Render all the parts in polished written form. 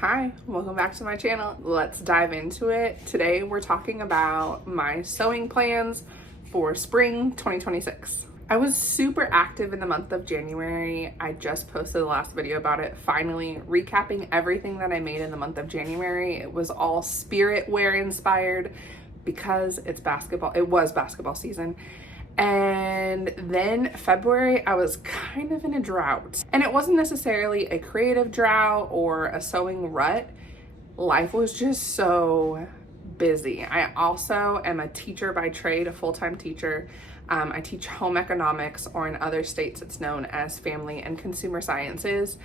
Hi, welcome back to my channel. Let's dive into it. Today we're talking about my sewing plans for spring 2026. I was super active in the month of January. I just posted the last video about it, finally recapping everything that I made in the month of January. It was all spirit wear inspired because it was basketball season. And then February, I was kind of in a drought. And it wasn't necessarily a creative drought or a sewing rut. Life was just so busy. I also am a teacher by trade, a full-time teacher. I teach home economics, or in other states it's known as family and consumer sciences.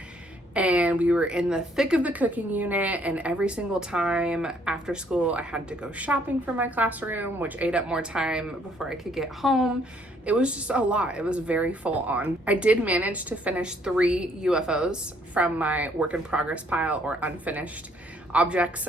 And we were in the thick of the cooking unit, and every single time after school I had to go shopping for my classroom, which ate up more time before I could get home. It was just a lot. It was very full on. I did manage to finish 3 UFOs from my work in progress pile, or unfinished objects.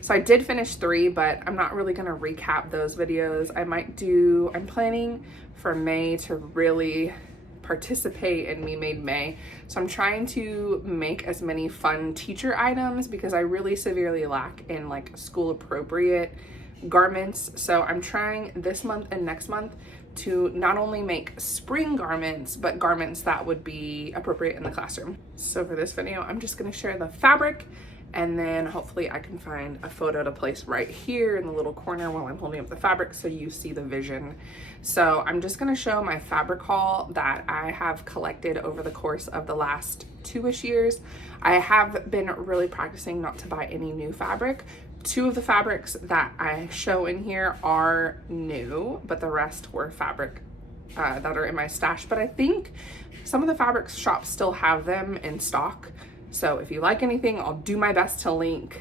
So I did finish 3, but I'm not really gonna recap those videos. I'm planning for May to really participate in Me Made May. So I'm trying to make as many fun teacher items because I really severely lack in like school appropriate garments. So I'm trying this month and next month to not only make spring garments, but garments that would be appropriate in the classroom. So for this video, I'm just gonna share the fabric, and then hopefully I can find a photo to place right here in the little corner while I'm holding up the fabric so you see the vision. So I'm just gonna show my fabric haul that I have collected over the course of the last 2-ish years. I have been really practicing not to buy any new fabric. 2 of the fabrics that I show in here are new, but the rest were fabric that are in my stash. But I think some of the fabric shops still have them in stock. So if you like anything, I'll do my best to link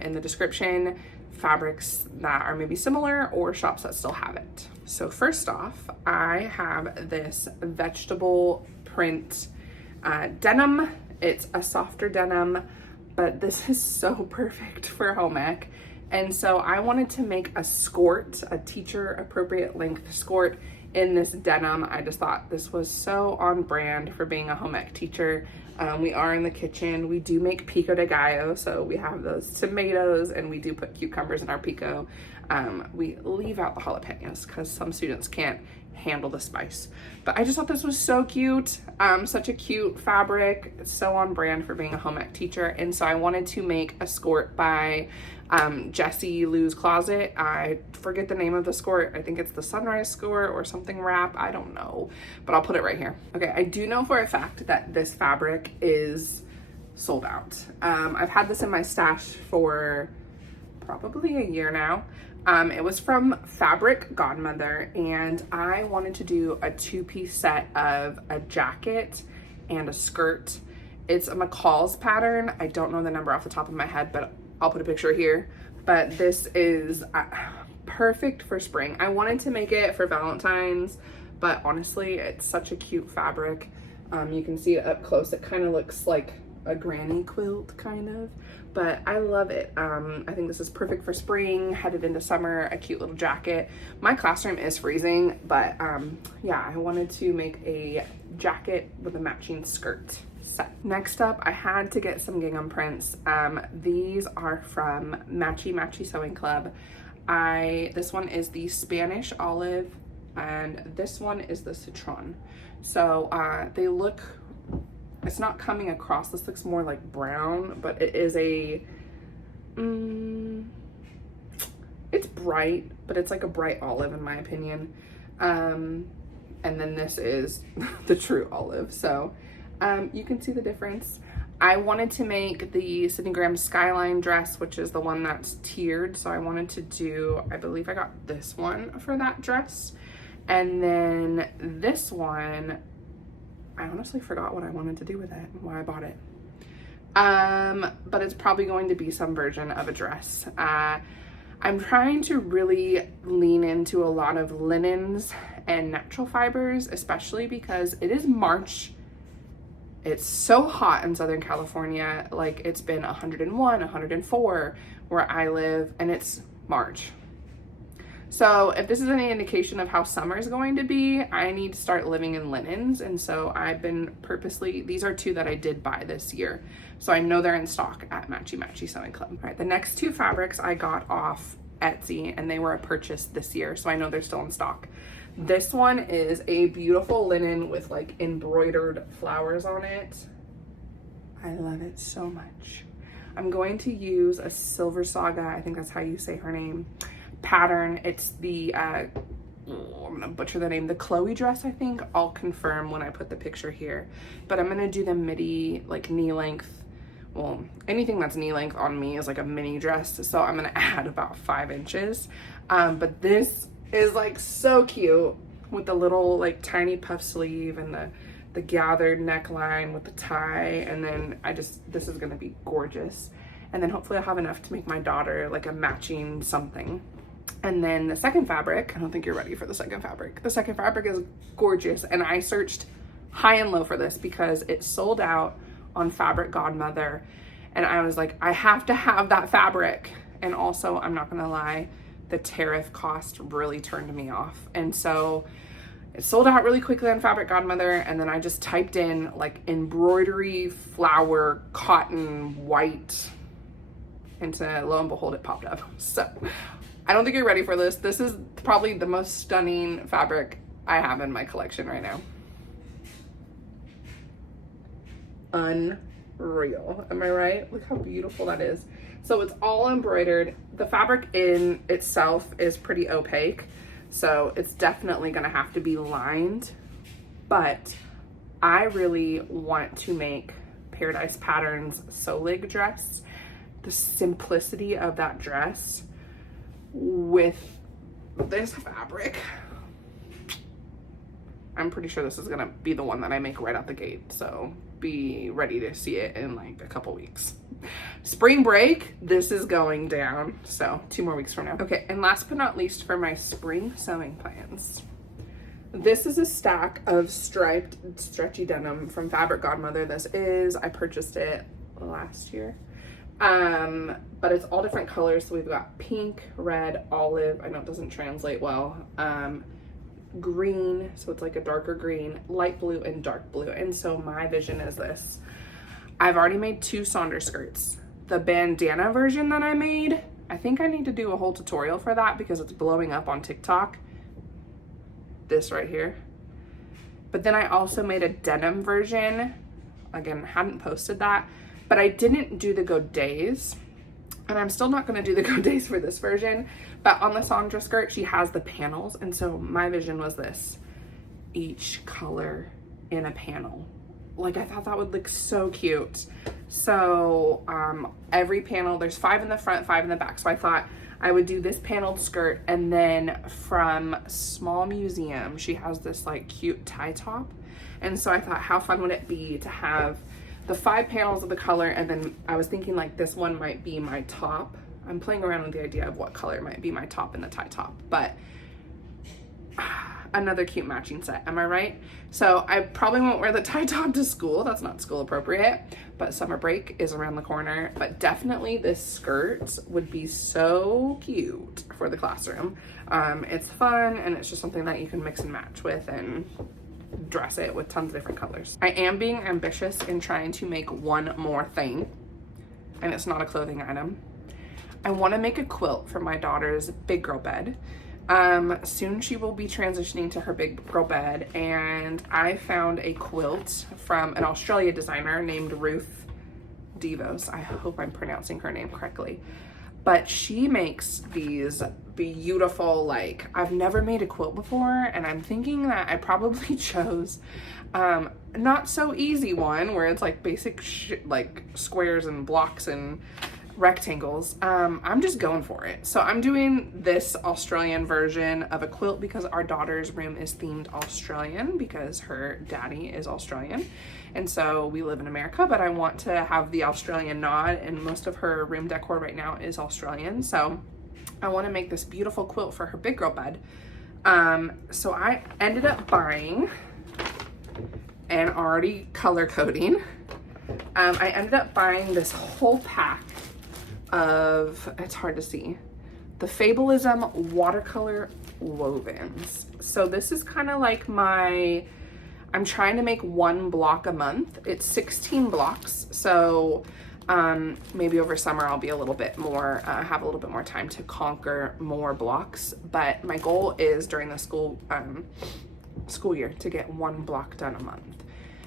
in the description fabrics that are maybe similar or shops that still have it. So first off, I have this vegetable print denim. It's a softer denim, but this is so perfect for home ec. And so I wanted to make a skirt, a teacher appropriate length skirt in this denim. I just thought this was so on brand for being a home ec teacher. We are in the kitchen. We do make pico de gallo, so we have those tomatoes, and we do put cucumbers in our pico. We leave out the jalapenos because some students can't handle the spice. But I just thought this was so cute. Such a cute fabric. It's so on brand for being a home ec teacher. And so I wanted to make a skirt by Jessie Lou's Closet. I forget the name of the skirt. I think it's the Sunrise skirt or something wrap. I don't know, but I'll put it right here. Okay, I do know for a fact that this fabric is sold out. I've had this in my stash for probably a year now. It was from Fabric Godmother, and I wanted to do a 2-piece set of a jacket and a skirt. It's a McCall's pattern. I don't know the number off the top of my head, but I'll put a picture here. But this is perfect for spring. I wanted to make it for Valentine's, but honestly, it's such a cute fabric. You can see it up close. It kind of looks like a granny quilt kind of, but I love it. I think this is perfect for spring, headed into summer, a cute little jacket. My classroom is freezing, but yeah, I wanted to make a jacket with a matching skirt set. Next up, I had to get some gingham prints. These are from Matchy Matchy Sewing Club. This one is the Spanish olive, and this one is the citron. So they look, it's not coming across, this looks more like brown, but it is it's bright, but it's like a bright olive in my opinion. And then this is the true olive. So you can see the difference. I wanted to make the Sydney Graham Skyline dress, which is the one that's tiered. So I wanted to do, I believe I got this one for that dress. And then this one, I honestly forgot what I wanted to do with it, why I bought it. But it's probably going to be some version of a dress. I'm trying to really lean into a lot of linens and natural fibers, especially because it is March. It's so hot in Southern California. Like, it's been 101, 104 where I live, and it's March. So if this is any indication of how summer is going to be, I need to start living in linens. And so I've been purposely, these are 2 that I did buy this year. So I know they're in stock at Matchy Matchy Sewing Club. All right, the next 2 fabrics I got off Etsy, and they were a purchase this year. So I know they're still in stock. This one is a beautiful linen with like embroidered flowers on it. I love it so much. I'm going to use a Silver Saga, I think that's how you say her name, pattern. It's the, I'm gonna butcher the name, the Chloe dress, I think. I'll confirm when I put the picture here. But I'm gonna do the midi, like knee length. Well, anything that's knee length on me is like a mini dress. So I'm gonna add about 5 inches. But this is like so cute with the little like tiny puff sleeve and the gathered neckline with the tie. And then this is gonna be gorgeous. And then hopefully I'll have enough to make my daughter like a matching something. And then the second fabric, I don't think you're ready for the second fabric. The second fabric is gorgeous. And I searched high and low for this because it sold out on Fabric Godmother. And I was like, I have to have that fabric. And also, I'm not gonna lie, the tariff cost really turned me off. And so it sold out really quickly on Fabric Godmother. And then I just typed in like embroidery, flower, cotton, white. And so lo and behold, it popped up. So I don't think you're ready for this. This is probably the most stunning fabric I have in my collection right now. Unreal, am I right? Look how beautiful that is. So it's all embroidered. The fabric in itself is pretty opaque, so it's definitely gonna have to be lined, but I really want to make Paradise Patterns Solig dress. The simplicity of that dress with this fabric, I'm pretty sure this is gonna be the one that I make right out the gate. So be ready to see it in like a couple weeks. Spring break, this is going down. So 2 more weeks from now. Okay, and last but not least for my spring sewing plans. This is a stack of striped stretchy denim from Fabric Godmother. I purchased it last year. But it's all different colors. So we've got pink, red, olive. I know it doesn't translate well. Green, so it's like a darker green, light blue, and dark blue. And so my vision is this. I've already made 2 Saunders skirts. The bandana version that I made, I think I need to do a whole tutorial for that because it's blowing up on TikTok. This right here. But then I also made a denim version. Again, hadn't posted that. But I didn't do the godets, and I'm still not going to do the godets for this version. But on the Sandra skirt, she has the panels, and so my vision was this: each color in a panel. Like, I thought that would look so cute. So every panel, there's 5 in the front, 5 in the back. So I thought I would do this paneled skirt, and then from Small Museum, she has this like cute tie top. And so I thought, how fun would it be to have the 5 panels of the color, and then I was thinking like this one might be my top. I'm playing around with the idea of what color might be my top in the tie top, but another cute matching set, am I right? So I probably won't wear the tie top to school. That's not school appropriate, but summer break is around the corner. But definitely this skirt would be so cute for the classroom. It's fun, and it's just something that you can mix and match with and dress it with tons of different colors. I am being ambitious in trying to make one more thing, and it's not a clothing item. I want to make a quilt for my daughter's big girl bed. Soon she will be transitioning to her big girl bed, and I found a quilt from an Australian designer named Ruth Devos. I hope I'm pronouncing her name correctly. But she makes these beautiful, like, I've never made a quilt before, and I'm thinking that I probably chose not so easy one where it's like basic like squares and blocks and rectangles. I'm just going for it. So I'm doing this Australian version of a quilt because our daughter's room is themed Australian because her daddy is Australian. And so we live in America, but I want to have the Australian nod, and most of her room decor right now is Australian. So I want to make this beautiful quilt for her big girl bed. So I ended up buying and already color coding. I ended up buying this whole pack of, it's hard to see, the Fabulism watercolor wovens. So this is kind of like I'm trying to make 1 block a month. It's 16 blocks. So maybe over summer I'll be a little bit more, have a little bit more time to conquer more blocks. But my goal is during the school year to get 1 block done a month.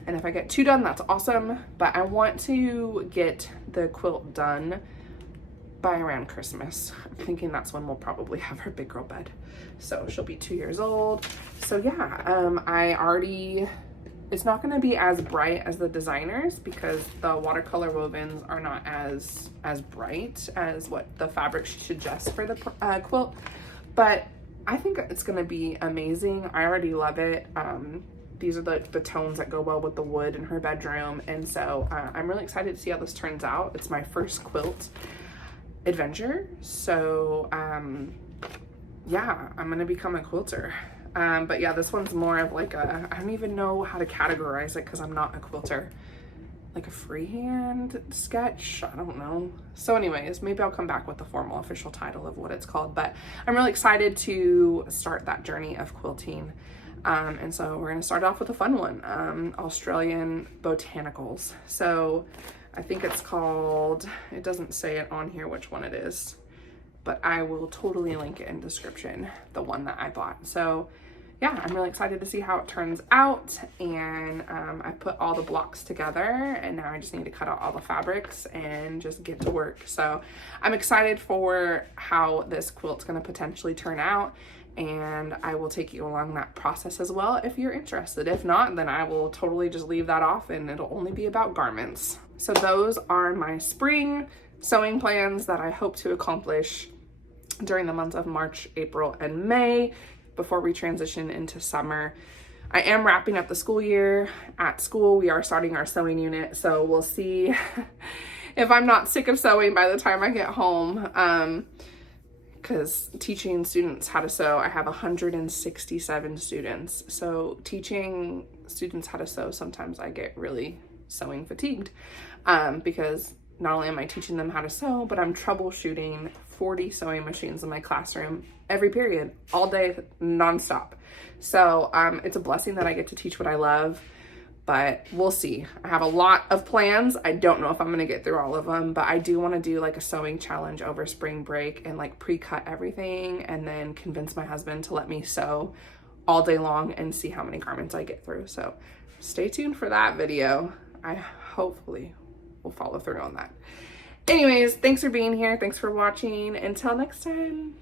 And if I get 2 done, that's awesome. But I want to get the quilt done by around Christmas. I'm thinking that's when we'll probably have her big girl bed. So she'll be 2 years old. So yeah, it's not going to be as bright as the designers because the watercolor wovens are not as bright as what the fabric suggests for the quilt. But I think it's going to be amazing. I already love it. These are the tones that go well with the wood in her bedroom. And so I'm really excited to see how this turns out. It's my first quilt adventure. So yeah, I'm gonna become a quilter. But yeah, this one's more of like I don't even know how to categorize it because I'm not a quilter. Like a freehand sketch, I don't know. So anyways, maybe I'll come back with the formal official title of what it's called, but I'm really excited to start that journey of quilting. And so we're gonna start off with a fun one, Australian botanicals. So I think it's called, it doesn't say it on here which one it is, but I will totally link it in description, the one that I bought. So yeah, I'm really excited to see how it turns out. And I put all the blocks together and now I just need to cut out all the fabrics and just get to work. So I'm excited for how this quilt's gonna potentially turn out. And I will take you along that process as well if you're interested. If not, then I will totally just leave that off and it'll only be about garments. So those are my spring sewing plans that I hope to accomplish during the months of March, April, and May before we transition into summer. I am wrapping up the school year. At school, we are starting our sewing unit, so we'll see if I'm not sick of sewing by the time I get home. Because teaching students how to sew, I have 167 students. So teaching students how to sew, sometimes I get really sewing fatigued because not only am I teaching them how to sew, but I'm troubleshooting 40 sewing machines in my classroom every period, all day, nonstop. So it's a blessing that I get to teach what I love, but we'll see. I have a lot of plans. I don't know if I'm gonna get through all of them, but I do wanna do like a sewing challenge over spring break and like pre-cut everything and then convince my husband to let me sew all day long and see how many garments I get through. So stay tuned for that video. I hopefully will follow through on that. Anyways, thanks for being here. Thanks for watching. Until next time.